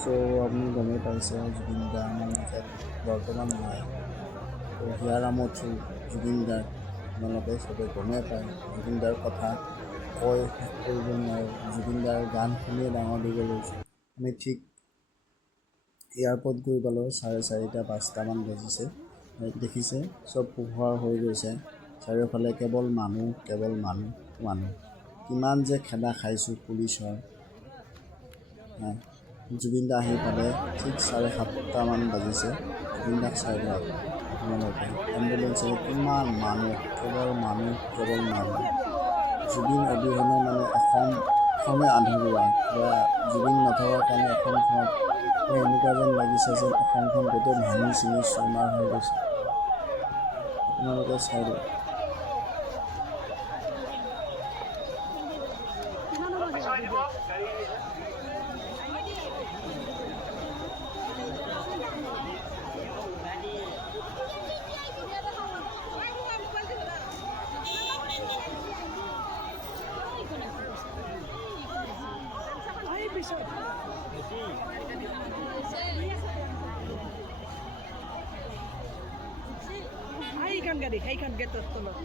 চ' আপুনি গমেই পাইছে জুবিন দা আমাৰ মাজত বৰ্তমান নাই। তো হিয়াৰামৰ থ্ৰু জুবিন দাৰ আপোনালোকে চবে গমেই পায়। জুবিন দাৰ কথা কৈ শেষ কৰিব নোৱাৰোঁ। জুবিন দাৰ গান শুনিয়ে ডাঙৰ দীঘল হৈছোঁ। আমি ঠিক এয়াৰপৰ্ট গৈ পালোঁ 4:30 5টামান বাজিছে। দেখিছে চব পোহৰ হৈ গৈছে, চাৰিওফালে কেৱল মানুহ কেৱল মানুহ মানুহ। কিমান যে খেদা খাইছোঁ পুলিচৰ। জুবিন দা আহি পালে ঠিক 7:30মান বাজিছে। জুবিন দাক চাই লওক আপোনালোকে, এম্বুলেঞ্চেৰে কিমান মানুহ, কেৱল মানুহ কেৱল মানুহ। জুবিন অবিহনে মানে অসমে আধৰুৱা। কিবা জুবিন নথকাৰ কাৰণে অসমখনত এনেকুৱা যেন লাগিছে যেন অসমখন গোটেই ভাঙি চিঙি চুৰমাৰ হৈ গৈছে। আপোনালোকে চাই লওক। সেইখন গেটৰ তলত